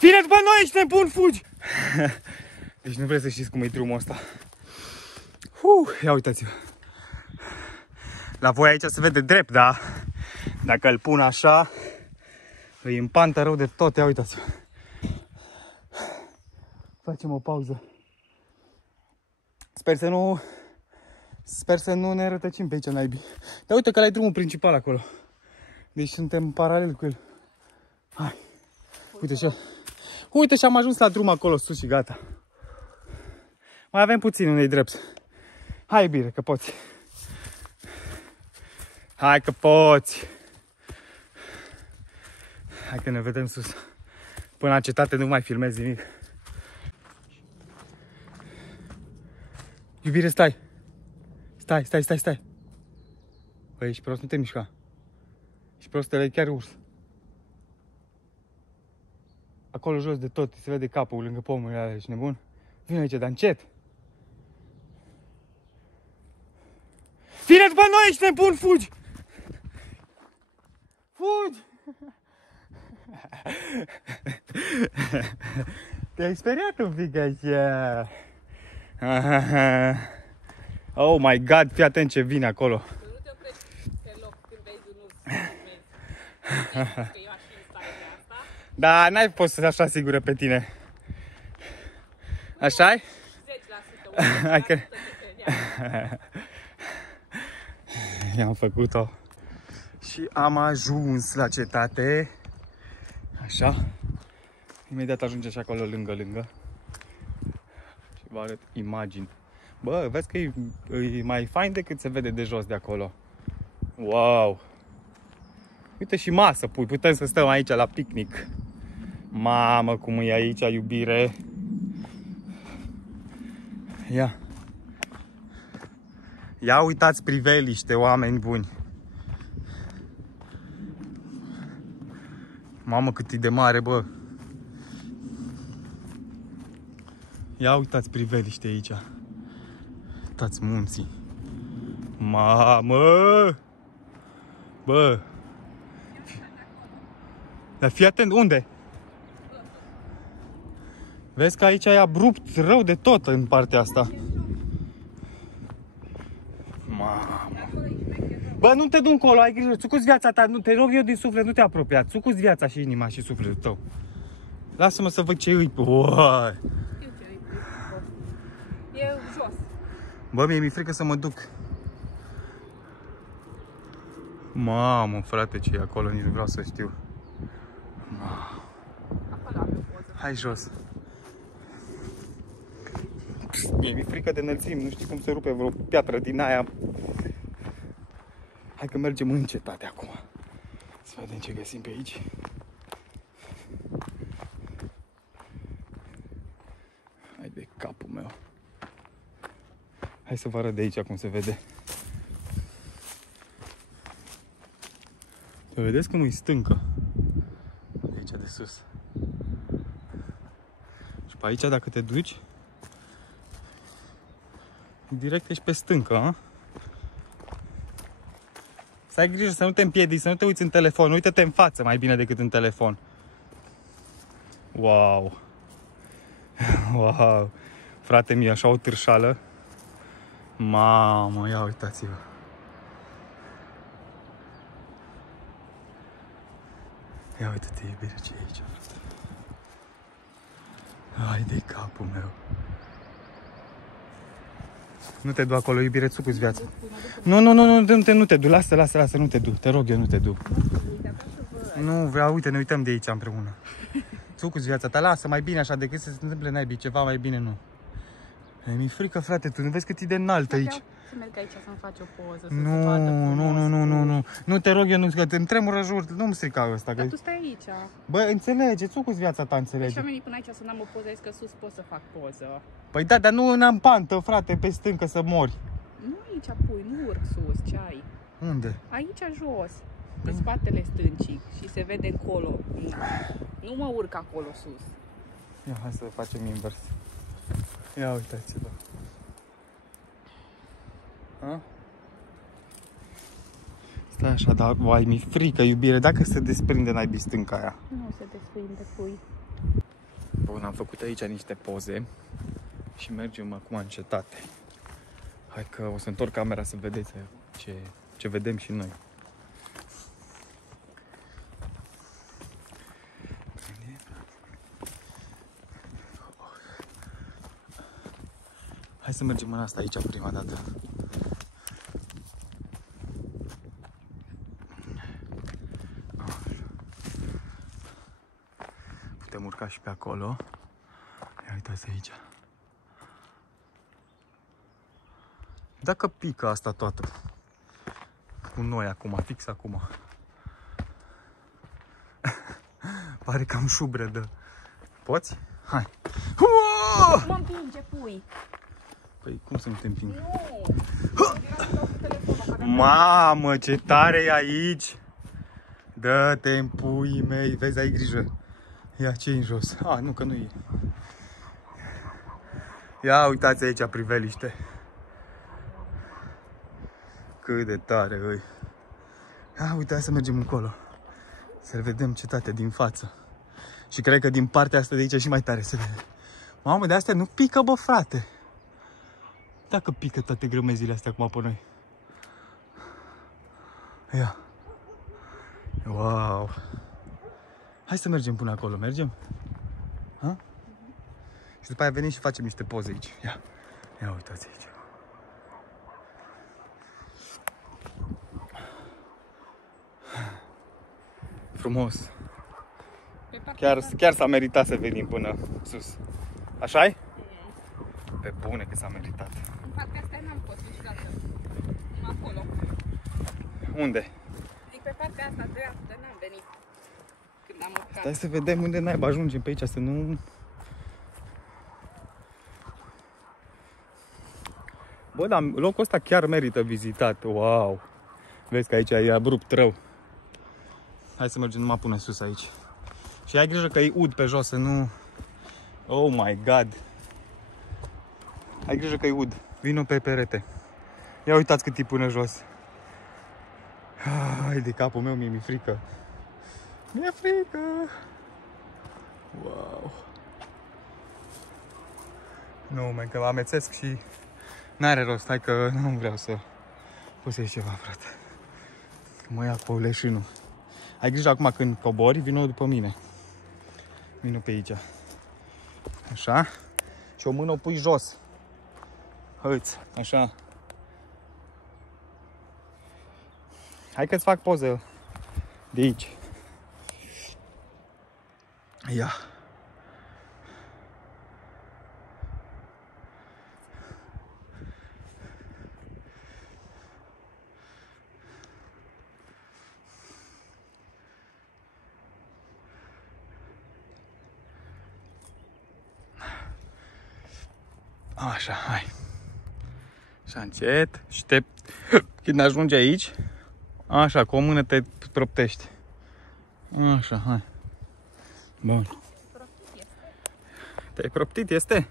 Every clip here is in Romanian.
Vine după noi, ești nebun, fugi! Deci nu vreți să știți cum e drumul ăsta. Ia uitați-vă. La voi aici se vede drept, da? Dacă îl pun așa, îi împantă rău de tot. Ia uitați-vă. Facem o pauză. Sper să nu ne rătăcim pe aici, naibii. Dar uite că ăla e drumul principal acolo. Deci suntem paralel cu el. Hai. Uite și am ajuns la drum acolo sus și gata. Mai avem puțin unde-i drept. Hai, iubire, că poți. Hai că poți. Hai că ne vedem sus. Până la cetate nu mai filmez nimic. Iubire, stai. Stai. Păi, ești prost, nu te mișca. Ești prost, ăla e chiar urs. Acolo jos de tot, se vede capul lângă pomurile alea, ești nebun? Vine aici, dar încet. Vine după noi, ești nebun, fugi! Fugi! Te-ai speriat un pic așa. Oh my God, fii atent ce vine acolo. Nu te oprești pe loc când vezi un urs. Că eu aș fi în starea asta. Da, n-ai fost așa sigură pe tine. Așa-i? 10%. Hai că... I-am făcut-o. Și am ajuns la cetate. Așa. Imediat ajunge și acolo lângă. Și vă arăt imagini. Bă, vezi că e mai fain decât se vede de jos de acolo. Wow! Uite și masă pui, putem să stăm aici la picnic. Mamă, cum e aici, iubire! Ia uitați priveliște, oameni buni! Mamă, cât e de mare, bă! Ia uitați priveliște aici. Uitați munții. Mamă! Bă! Dar fii atent, unde? Vezi că aici e abrupt rău de tot în partea asta. Mamă! Bă, nu te du încolo, ai grijă, țucu-ți viața ta, te rog eu din suflet, nu te apropia. Țucu-ți viața și inima și sufletul tău. Lasă-mă să văd ce îi. Uai! E jos. Bă, mi-e frică să mă duc. Mamă, frate, ce e acolo, nici nu vreau să știu. Hai jos. Mi-e frică de înălțimi, nu știu cum se rupe vreo piatră din aia. Hai că mergem în cetate acum. Să vedem ce găsim pe aici. Hai de capul meu. Hai să vă arăt de aici cum se vede. Să vedeți cum e stâncă. De aici de sus. Și pe aici dacă te duci, direct ești pe stâncă, a? Să ai grijă să nu te împiedici, să nu te uiți în telefon. Uită-te în față mai bine decât în telefon. Wow! Wow! Frate mi-e așa o târșală. Mamă, ia uitați-vă. Ia uite-te, iubire, ce e aici, frate. Hai de capul meu. Nu te du acolo, iubire, țucu-ți viața. Nu te du, lasă, nu te du. Te rog eu, nu te du. Nu vreau, uite, ne uităm de aici împreună. Țucu-ți viața ta, lasă, mai bine așa, decât să se întâmple naibii, ceva mai bine nu. Mi-e frică, frate, tu nu vezi cât e de înalt aici? Să merg aici să-mi faci o poză, Nu. Nu te rog eu, nu, că îmi tremură jur, nu-mi strica ăsta. Dar tu stai aici. Bă, înțelege, țucu-ți viața ta, înțelege. Și am venit până aici să n-am o poză, că sus pot să fac poză. Păi da, dar nu în pantă, frate, pe stâncă să mori. Nu aici pui, nu urc sus, ce ai? Unde? Aici jos, pe spatele stâncii și se vede încolo. Nu mă urc acolo sus. Ia, hai să facem invers. Ia uitați-vă. Stai așa, dar vai, mi-e frică, iubire, dacă se desprinde naibii stânca aia. Nu se desprinde, pui. Bun, am făcut aici niște poze și mergem acum în cetate. Hai că o să întorc camera să vedeți ce vedem și noi. Hai să mergem în asta aici prima dată. Putem urca și pe acolo. Ia uitați aici. Dacă pică asta toată cu noi acum, fix acum. Pare cam șubredă. Poți? Hai. Mă împinge, pui. Păi cum să nu te împing? Nu! Mamă, ce tare e aici! Dă-te în puii mei, vezi, ai grijă. Ia, ce în jos? A, nu, că nu e. Ia uitați aici priveliște. Cât de tare îi. Ia, uite, hai să mergem încolo. Să vedem cetatea din față. Și cred că din partea asta de aici și mai tare se vede. Mamă, de astea nu pică, bă, frate. Dacă pică toate grămezile astea acum pe noi. Ia. Wow. Hai să mergem până acolo, mergem? Ha? Și după aia venim și facem niște poze aici. Ia. Ia uitați aici. Frumos. Chiar s-a meritat să venim până sus. Așa-i? Pe bune că s-a meritat. În partea asta n-am fost niciodată. Acolo. Unde? Zic, pe partea asta dreaptă n-am venit când am urcat. Stai să vedem unde naiba ajungem pe aici, să nu... Bă, dar locul ăsta chiar merită vizitat. Wow! Vezi că aici e abrupt rău. Hai să mergem numai până sus aici. Și ai grijă că e ud pe jos, să nu... Oh my god! Ai grijă că e ud. Vino pe perete. Ia uitați cât e până jos. Hai de capul meu, mi-e frică. Mi-e frică! Wow! Nu, man, că mă amețesc și n-are rost. Hai că nu vreau să pusesc ceva, frate. Că mă ia cu leșinul. Ai grijă acum când cobori, vino după mine. Vino pe aici. Așa. Și o mână o pui jos. Hăți, așa. Hai că-ți fac poză de aici. Ia. Așa, hai. Așa încet și când ajungi aici, așa, cu o mână te proptești. Așa, hai. Bun. Te-ai proptit, este?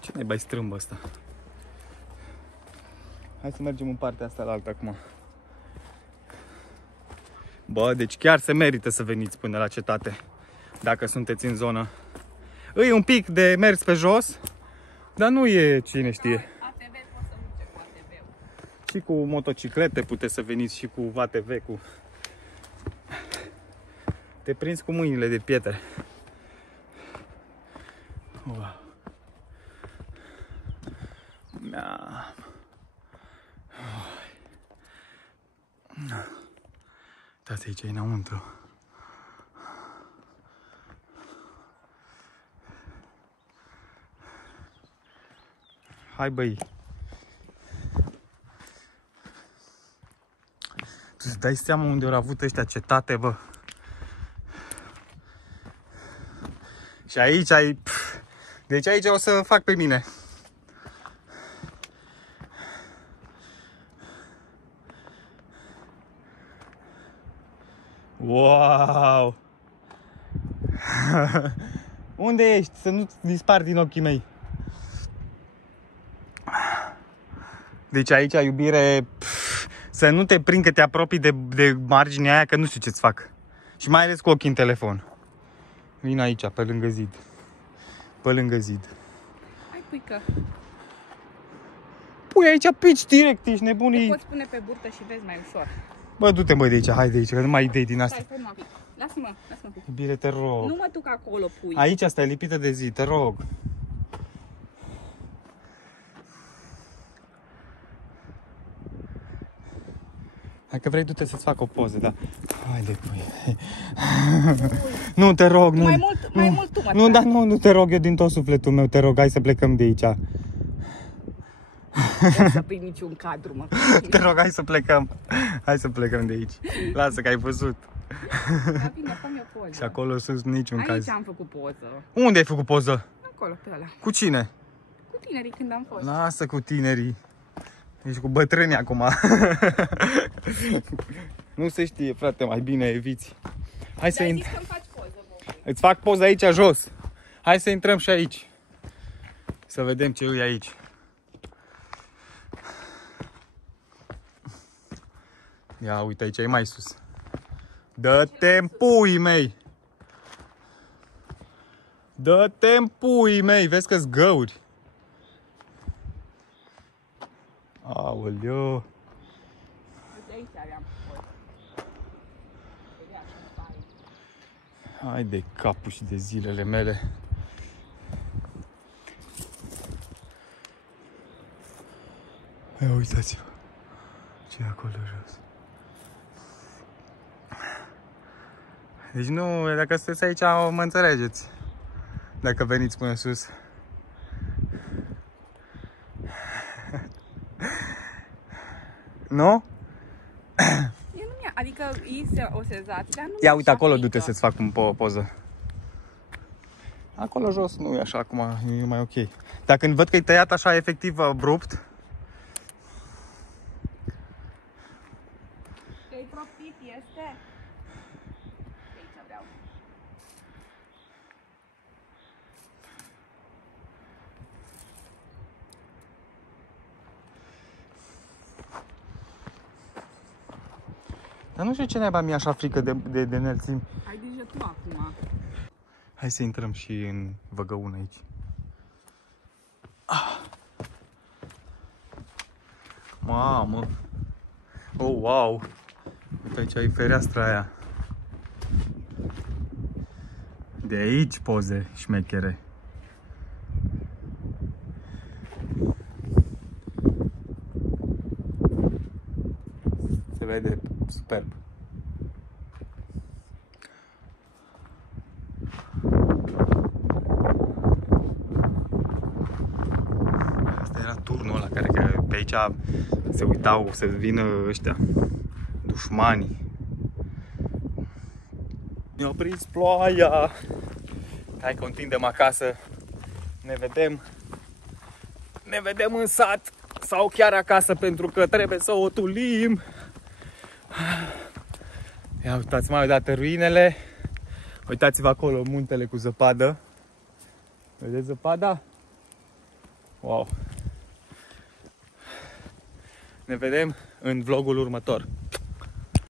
Ce ne-ai strâmbă asta? Hai să mergem în partea asta la altă acum. Bă, deci chiar se merită să veniți până la cetate, dacă sunteți în zonă. E un pic de mers pe jos, dar nu e cine știe. ATV poți să mergem cu ATV-ul. Și cu motociclete puteți să veniți și cu ATV, cu... Te prinzi cu mâinile de pietre. Wow. Uitați aici, e înăuntru. Hai, băi. Tu îți dai seama unde au avut ăștia cetate, bă? Și aici ai... Deci aici o să fac pe mine. Wow! Unde ești? Să nu dispar din ochii mei. Deci aici, iubire, să nu te prind că te apropii de marginea aia, că nu știu ce-ți fac. Și mai ales cu ochii în telefon. Vin aici, pe lângă zid. Pe lângă zid. Hai, puică. Pui aici pici direct, ești Te nebunii. poți pune pe burtă și vezi mai ușor. Bă, du-te mă de aici, hai de aici, că nu mai idei din asta. Stai, mă, pic. Lasă-mă, lasă-mă, pic. Bine, te rog. Nu mă duc acolo, pui. Aici asta e lipită de zi, te rog. Dacă vrei, du-te să-ți fac o poză, da. Haide, pui. Nu, te rog, nu. Mai mult tu mă Nu, dar nu te rog, eu din tot sufletul meu, te rog, hai să plecăm de aici. Nu să prind niciun cadru, mă. Te rog, hai să plecăm. Hai să plecăm de aici. Lasă că ai văzut. Da, bine, fă-mi o poză. Și acolo sus niciun Aici caz. am făcut poză. Unde ai făcut poză? Acolo, pe ăla. Cu cine? Cu tinerii când am fost. Lasă cu tinerii. Ești cu bătrâni acum. Nu se știe, frate, mai bine eviți. Hai să Dar zici că-mi faci poză, bă. Îți fac poza aici jos. Hai să intrăm și aici. Să vedem ce e aici. Ia uite, aici e mai sus. Dă-te în puii mei. Dă-te în puii mei. Vezi că-s găuri. Aoleu. Uite, aici aveam poză. Vedea și în spate. Hai de capul și de zilele mele. Ia uitați-vă ce e acolo jos. Deci nu, dacă sunteți aici mă înțelegeți. Dacă veniți până sus. Nu? Adică e o senzație, dar nu. Ia uite acolo, du-te să-ți fac o poză. Acolo jos nu e așa acum, e mai ok. Dar când văd că e tăiat așa efectiv abrupt. Ce-i profit este? Aici vreau. Dar nu știu ce naiba mi-e așa frică de înălțimi. Ai grijă tu acum. Hai să intrăm și în văgăun aici. Mamă! Oh, wow! Uite aici e fereastra aia. De aici poze șmechere. Se vede superb. Asta era turnul ăla care că pe aici se uitau să vină ăștia dușmanii. Ne-a prins ploaia. Hai că o întindem acasă. Ne vedem în sat sau chiar acasă pentru că trebuie să o tulim. Ia uitați mai odată ruinele. Uitați-vă acolo muntele cu zăpadă. Vedeți zăpada? Wow! Ne vedem în vlogul următor.